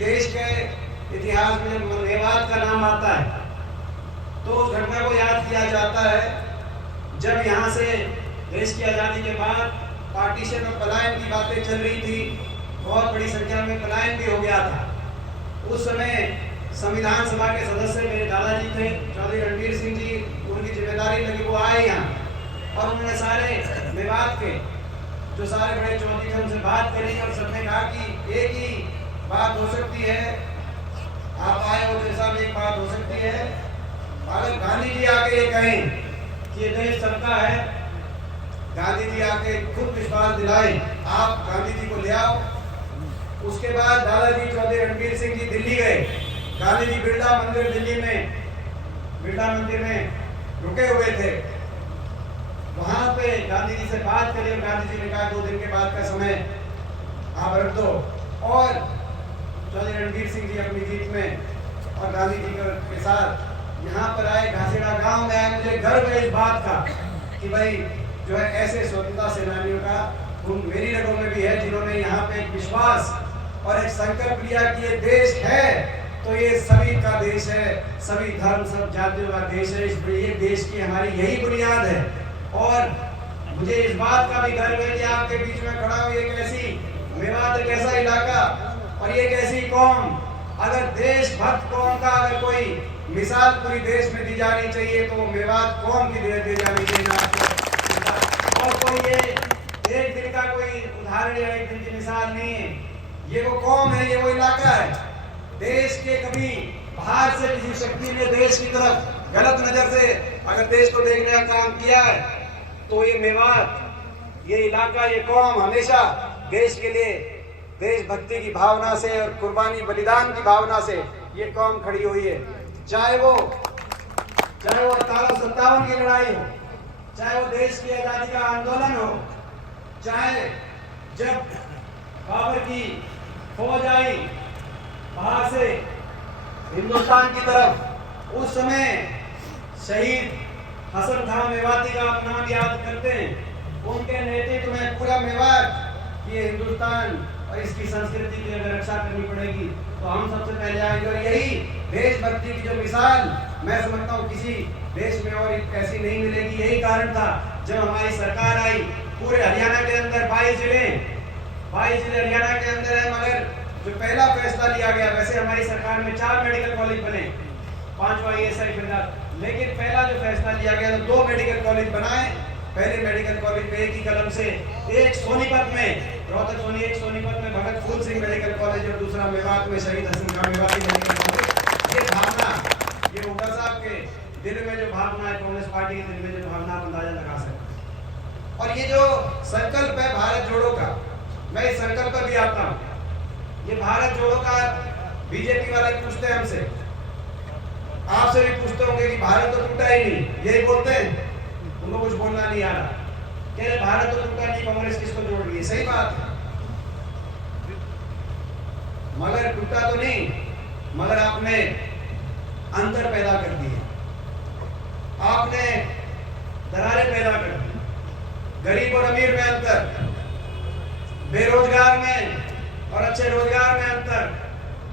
देश के इतिहास में जब मेवात का नाम आता है तो उस घटना को याद किया जाता है जब यहाँ से देश की आज़ादी के बाद पार्टीशन और पलायन की बातें चल रही थी। बहुत बड़ी संख्या में पलायन भी हो गया था। उस समय संविधान सभा के सदस्य मेरे दादाजी थे, चौधरी रणवीर सिंह जी, उनकी जिम्मेदारी लगी, वो आए यहाँ और उन्होंने सारे मेवात के जो सारे बड़े चौधरी थे उनसे बात करी और सबने कहा कि एक ही बात हो सकती है, आप आए हो तो साहब एक बात हो सकती है, अगर गांधी जी आके ये कहें कि ये देश सबका है, गांधी जी आके खुद विश्वास दिलाए, आप गांधी जी को ले आओ। उसके बाद दादाजी चौधरी रणवीर सिंह जी दिल्ली गए। गांधी जी बिरला मंदिर दिल्ली में, बिरला मंदिर में रुके हुए थे। वहां पे गांधी जी से बात करी और गांधी जी ने कहा 2 दिन के बाद का समय आप रख दो। और चौधरी रणवीर सिंह जी अपनी जीत में और गांधी जी के साथ यहाँ पर आए, घासेड़ा गांव में आए। मुझे गर्व है इस बात का कि भाई जो है ऐसे स्वतंत्रता सेनानियों का खून मेरी रगों में भी है, जिन्होंने यहाँ पे एक विश्वास और एक संकल्प लिया कि ये देश है तो ये सभी का देश है, सभी धर्म सब जातियों का देश है, ये देश की हमारी यही बुनियाद है। और मुझे इस बात का भी गर्व है कि आपके बीच में खड़ा हुई एक ऐसी मेवात, एक ऐसा इलाका और ये एक ऐसी कौम, अगर देशभक्त कौम का अगर कोई मिसाल पूरी देश में दी जानी चाहिए तो मेवात कौम की दी जानी चाहिए। और कोई ये एक दिन का कोई उदाहरण या एक दिन की मिसाल नहीं है, ये वो कौम है, ये वो इलाका है। देश के कभी बाहर से किसी शक्ति ने देश की तरफ गलत नजर से अगर देश को देखने का काम किया है तो ये मेवात, ये इलाका, ये कौम हमेशा देश के लिए देशभक्ति की भावना से और कुर्बानी बलिदान की भावना से ये कौम खड़ी हुई है। चाहे वो 1857 की लड़ाई हो, चाहे वो देश की आजादी का आंदोलन हो, चाहे जब बाबर की फौज आई बाहर से हिंदुस्तान की तरफ, उस समय शहीद हसन खान मेवाती का आप नाम याद करते हैं। उनके नेतृत्व में पूरा मेवात, ये हिंदुस्तान और इसकी संस्कृति की अगर रक्षा करनी पड़ेगी तो हम सबसे पहले आएंगे। और यही देशभक्ति की जो मिसाल मैं समझता हूँ किसी देश में और ऐसी नहीं मिलेगी। यही कारण था जब हमारी सरकार आई, पूरे हरियाणा के अंदर 22 जिले हरियाणा के अंदर है, मगर जो पहला फैसला लिया गया, वैसे हमारी सरकार में 4 मेडिकल कॉलेज बने, 5वां ASI फिर, लेकिन पहला जो फैसला लिया गया तो 2 मेडिकल कॉलेज बनाए। पहले मेडिकल कॉलेज में एक ही कलम से, एक सोनीपत में रोहतक एक सोनीपत में भगत फूल सिंह मेडिकल कॉलेज और दूसरा मेवात में शहीद हसन खान मेवाती मेडिकल कॉलेज। ये भावना, ये हुड्डा साहब के दिल में जो भावना है, कांग्रेस पार्टी के दिल में जो भावना, आप अंदाजा लगा सकते। और ये जो संकल्प है भारत जोड़ो का, मैं इस संकल्प पर भी आता हूँ। ये भारत जोड़ो का बीजेपी वाले पूछते हैं हमसे, आपसे भी पूछते होंगे कि भारत तो टूटा ही नहीं, यही बोलते हैं, उनको कुछ बोलना नहीं आ रहा, कह रहे भारत तो टूटा नहीं, कांग्रेस किसको जोड़ रही है। सही बात है, मगर टूटा तो नहीं, मगर आपने अंतर पैदा कर दिए, आपने दरारें पैदा कर दी। गरीब और अमीर में अंतर, बेरोजगार में और अच्छे रोजगार में अंतर,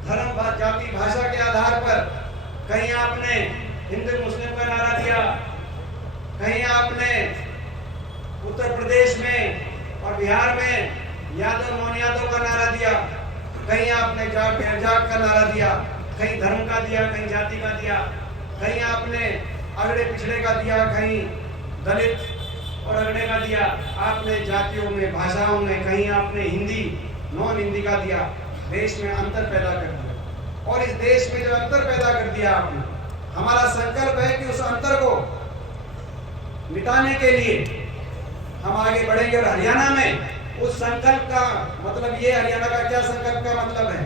धर्म जाति भाषा के आधार पर कहीं आपने हिंदू मुस्लिम का नारा दिया, कहीं आपने उत्तर प्रदेश में और बिहार में यादव मौन यादव का नारा दिया, कहीं आपने जाट जाट का नारा दिया, कहीं धर्म का दिया, कहीं जाति का दिया, कहीं आपने अगड़े पिछड़े का दिया, कहीं दलित और अगड़े का दिया, आपने जातियों में, भाषाओं में, कहीं आपने हिंदी नॉन हिंदी का दिया। देश में अंतर पैदा कर दिया। और इस देश में जो अंतर पैदा कर दिया आपने, हमारा संकल्प है कि उस अंतर को मिटाने के लिए हम आगे बढ़ेंगे। और हरियाणा में उस संकल्प का मतलब ये, हरियाणा का क्या संकल्प का मतलब है,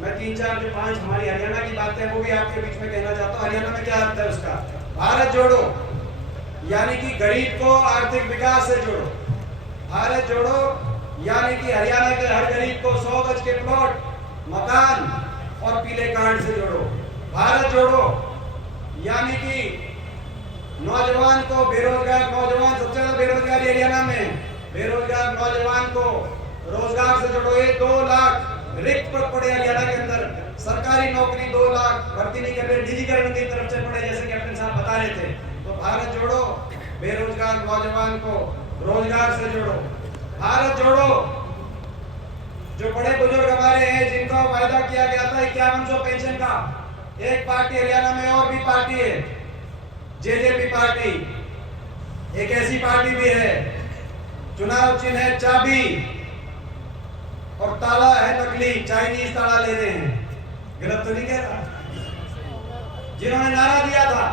मैं 3 4 जो 5 हमारी हरियाणा की बातें वो भी आपके बीच में कहना चाहता हूँ। हरियाणा में क्या अर्थ है उसका? भारत जोड़ो, यानी कि गरीब को आर्थिक विकास से जोड़ो। भारत जोड़ो यानी कि हरियाणा के हर गरीब को 100 गज के प्लॉट, मकान और पीले कार्ड से जोड़ो। भारत जोड़ो यानी कि नौजवान को, बेरोजगार नौजवान, सबसे ज्यादा बेरोजगारी हरियाणा में, बेरोजगार नौजवान को रोजगार से जोड़ो। ये 2 लाख रिक्त पद पड़े हरियाणा के अंदर, सरकारी नौकरी 2 लाख भर्ती नहीं कर रहे, निजीकरण की तरफ चल पड़े, जैसे कैप्टन साहब बता रहे थे। तो भारत जोड़ो, बेरोजगार नौजवान को रोजगार से जोड़ो। भारत जोड़ो, जो बड़े बुजुर्ग हमारे हैं जिनका वायदा किया गया था 5100 पेंशन का, एक पार्टी हरियाणा में और भी पार्टी है, जेजेपी पार्टी, एक ऐसी पार्टी भी है, चुनाव चिन्ह है चाबी और ताला है नकली, चाइनीज ताला ले रहे हैं। गलत तो नहीं कह रहा? जिन्होंने नारा दिया था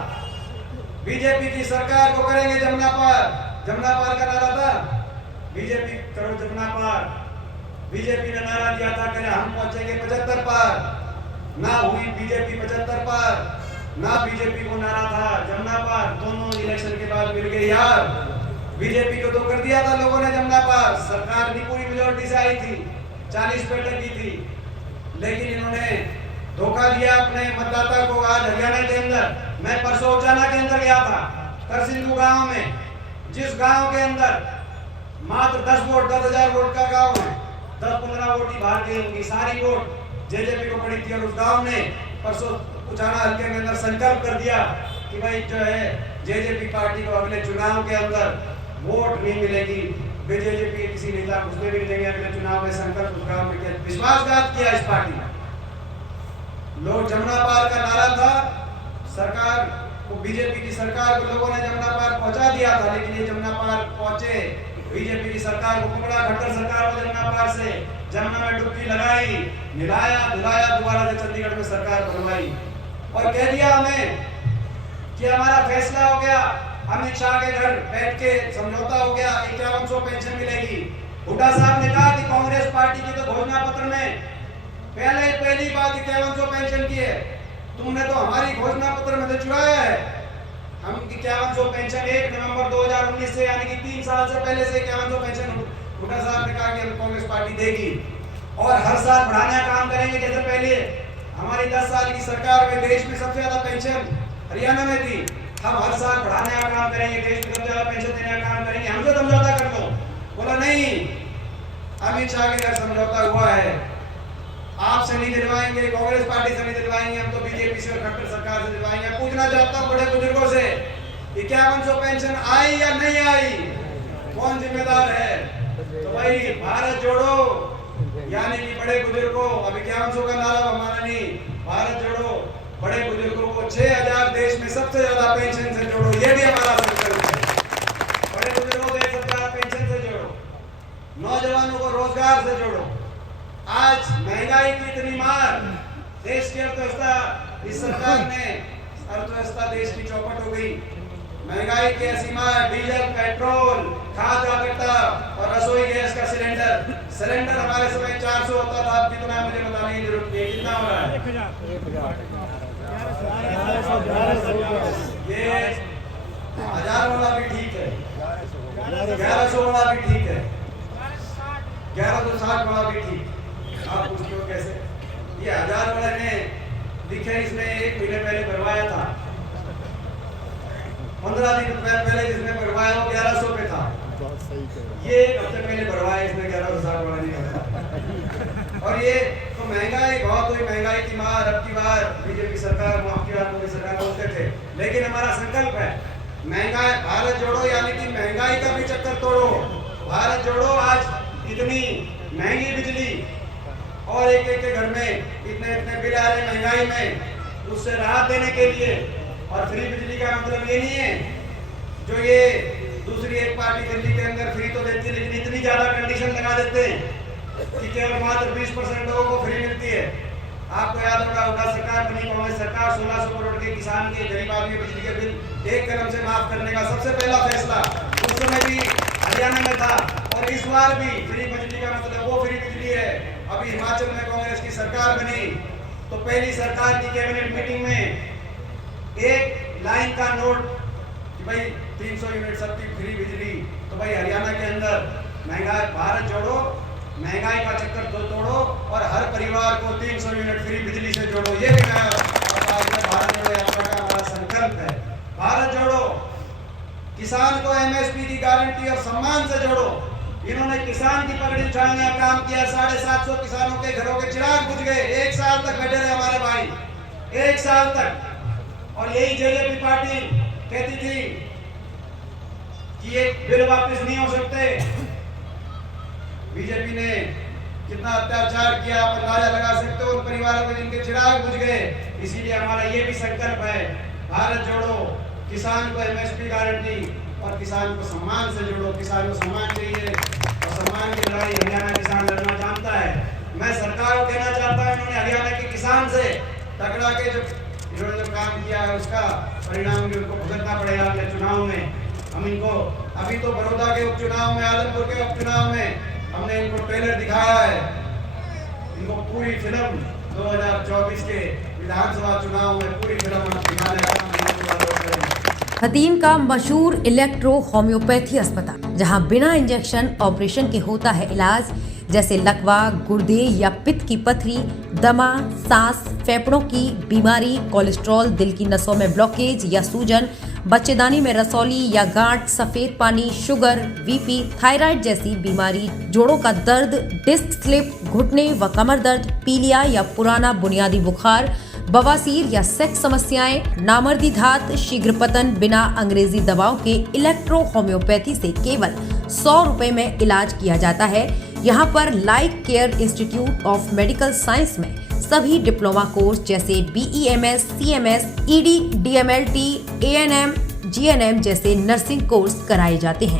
बीजेपी की सरकार को करेंगे जमुना पार, जमुना पार का नारा था, बीजेपी करो जमुना पार। बीजेपी ने नारा दिया था कि हम पहुंचेंगे 75 पार, ना हुई बीजेपी 75 पार, ना बीजेपी को नारा था जमुना पार। दोनों इलेक्शन के बाद मिल गए यार। बीजेपी को तो कर दिया था लोगों ने जमुना पार, सरकार भी पूरी मेजोरिटी से आई थी, 40 पे टकी थी, लेकिन इन्होंने धोखा दिया अपने मतदाता को। आज हरियाणा के अंदर, मैं परसों उचाना के अंदर गया था, करसिंगू गांव में, जिस गांव के अंदर मात्र 10 वोट, 10,000 वोट का गांव है, 10-15 वोट ही बाहर गई होंगी, सारी वोट जेजेपी को पड़ी थी। और उस गांव ने परसों उचाना हल्के के अंदर संकल्प कर दिया कि भाई जो है जेजेपी पार्टी को अगले चुनाव के अंदर वोट नहीं मिलेगी, बीजेपी के किसी नेता को उसमें भी नहीं देंगे अगले चुनाव में। संकल्प उस गांव में किया, विश्वासघात किया इस पार्टी ने। लोग जमुना पार का नारा था, सरकार को, बीजेपी की सरकार को लोगों ने जमुना पार पहुंचा दिया था, लेकिन ये जमुना पार पहुंचे, बीजेपी की सरकार को पकड़ा, खट्टर सरकार को जमुना पार से जमुना में डुबकी लगाई, मिलाया धुलाया, दोबारा से चंडीगढ़ में सरकार बनवाई और कह दिया हमें कि हमारा फैसला हो गया, अमित शाह के घर बैठ के समझौता हो गया, 5100 पेंशन मिलेगी। हुड्डा साहब ने कहा कि कांग्रेस पार्टी की तो घोषणा पत्र में पहली बात 5100 पेंशन की है, तुमने तो हमारी घोषणा पत्र में तो चुराया है। हम 5100 पेंशन 1 नवंबर 2019 से, यानी कि 3 साल से पहले से 5100 पेंशन हुड्डा साहब ने कहा कि कांग्रेस पार्टी देगी और हर साल बढ़ाने का काम करेंगे। जैसे पहले हमारी 10 साल की सरकार में देश में सबसे ज्यादा पेंशन हरियाणा में थी, हम हर साल बढ़ाने का काम करेंगे, देश में सबसे ज्यादा पेंशन देने का काम करेंगे, हमसे समझौता कर लो। बोला नहीं, अमित शाह के घर समझौता हुआ है, आपसे नहीं दिलवाएंगे, कांग्रेस पार्टी से नहीं दिलवाएंगे, हम तो बीजेपी से और खट्टर सरकार से दिलवाएंगे। पूछना चाहता हूँ बड़े बुजुर्गों से, 5100 पेंशन आई या नहीं आई, कौन जिम्मेदार है? तो भाई भारत जोड़ो, यानी कि बड़े बुजुर्गों, अब 5100 का नारा हमारा नहीं, भारत जोड़ो, बड़े बुजुर्गों को 6000 देश में सबसे ज्यादा पेंशन से जोड़ो, ये भी हमारा संकल्प है। बड़े बुजुर्गों को 1,000 पेंशन से जोड़ो, नौजवानों को रोजगार से जोड़ो। आज महंगाई की इतनी मार, देश की अर्थव्यवस्था, इस सरकार ने अर्थव्यवस्था देश की चौपट हो गई। महंगाई की ऐसी मार, डीजल, पेट्रोल, खाद्य आगता और रसोई गैस का सिलेंडर हमारे समय 400 होता था, अब कितना मुझे बताने की जरूरत नहीं, कितना हो रहा है? 1000। ये 1000 वाला भी ठीक है, 1100 वाला भी ठीक है, 1160 वाला भी ठीक। आप पूछते हो कैसे? ये 1000 वाले ने लिखे, इसने 1 महीने पहले भरवाया था, 15 दिन पहले जिसने भरवाया वो 1100 पे था, ये 1 हफ्ते पहले भरवाया इसने 1160 वाला नहीं भरवाया। और ये तो महंगाई बहुत हुई, महंगाई की मार, अब की बार बीजेपी सरकार, आपकी बार मोदी सरकार बोलते थे, लेकिन हमारा संकल्प है महंगाई, भारत जोड़ो, यानी कि महंगाई का भी चक्कर तोड़ो। भारत जोड़ो, आज इतनी महंगी बिजली और एक के घर में इतने बिल आ रहे महंगाई में, उससे राहत देने के लिए। और फ्री बिजली का मतलब ये नहीं है जो ये दूसरी एक पार्टी दिल्ली के अंदर फ्री तो देती है, लेकिन इतनी ज्यादा कंडीशन लगा देते हैं कि केवल मात्र 20% लोगों को फ्री मिलती है। आपको याद होगा, हुड्डा सरकार बनी, कांग्रेस सरकार 1600 करोड़ के किसान के, गरीब आदमी के बिजली के बिल एक कदम से माफ करने का सबसे पहला फैसला उस समय भी हरियाणा में था। और इस बार भी फ्री बिजली का मतलब वो फ्री बिजली है। अभी हिमाचल में कांग्रेस की सरकार बनी तो पहली सरकार की कैबिनेट मीटिंग में एक लाइन का नोट कि भाई 300 यूनिट सबकी फ्री बिजली। तो भाई हरियाणा के अंदर महंगाई, भारत जोड़ो, महंगाई का चक्कर तो तोड़ो और हर परिवार को 300 यूनिट फ्री बिजली से जोड़ो। ये भी भारत जोड़ो यात्रा का हमारा संकल्प है। भारत जोड़ो, किसान को एमएसपी की गारंटी और सम्मान से जोड़ो। इन्होंने किसान की पगड़ी उठाने का काम किया, 750 किसानों के घरों के चिराग बुझ गए, 1 साल तक बैठे रहे हमारे भाई। कमाई 1 साल तक। और यही जेजेपी पार्टी कहती थी कि ये बिल वापस नहीं हो सकते। बीजेपी ने कितना अत्याचार किया, आप अंदाजा लगा सकते हो उन परिवारों को जिनके चिराग बुझ गए। इसीलिए हमारा ये भी संकल्प है, भारत जोड़ो, किसान को एमएसपी गारंटी और किसान को सम्मान से जोड़ो। किसान को सम्मान चाहिए और सम्मान की लड़ाई हरियाणा किसान लड़ना जानता है। मैं सरकार को कहना चाहता हूं, इन्होंने हरियाणा के किसान से टकरा के जो इन्होंने जो काम किया है उसका परिणाम भी उनको भुगतना पड़ेगा अगले चुनाव में। हम इनको अभी तो बड़ौदा के उपचुनाव में, आदमपुर के उपचुनाव में हमने इनको ट्रेलर दिखाया है। इनको पूरी फिल्म 2024 के विधानसभा चुनाव में पूरी फिल्म हम दिखाने का हतीम का मशहूर इलेक्ट्रो होम्योपैथी अस्पताल, जहां बिना इंजेक्शन ऑपरेशन के होता है इलाज, जैसे लकवा, गुर्दे या पित्त की पथरी, दमा, सांस, फेफड़ों की बीमारी, कोलेस्ट्रॉल, दिल की नसों में ब्लॉकेज या सूजन, बच्चेदानी में रसौली या गांठ, सफेद पानी, शुगर, बीपी, थायराइड जैसी बीमारी, जोड़ों का दर्द, डिस्क स्लिप, घुटने व कमर दर्द, पीलिया या पुराना बुनियादी बुखार, बवासीर या सेक्स समस्याएं, नामर्दी धात, शीघ्र पतन, बिना अंग्रेजी दवाओं के इलेक्ट्रो होम्योपैथी से केवल 100 रुपए में इलाज किया जाता है। यहाँ पर life care institute of medical science में सभी डिप्लोमा कोर्स जैसे BEMS, CMS, ED, DMLT, ANM, GNM जैसे नर्सिंग कोर्स कराए जाते हैं।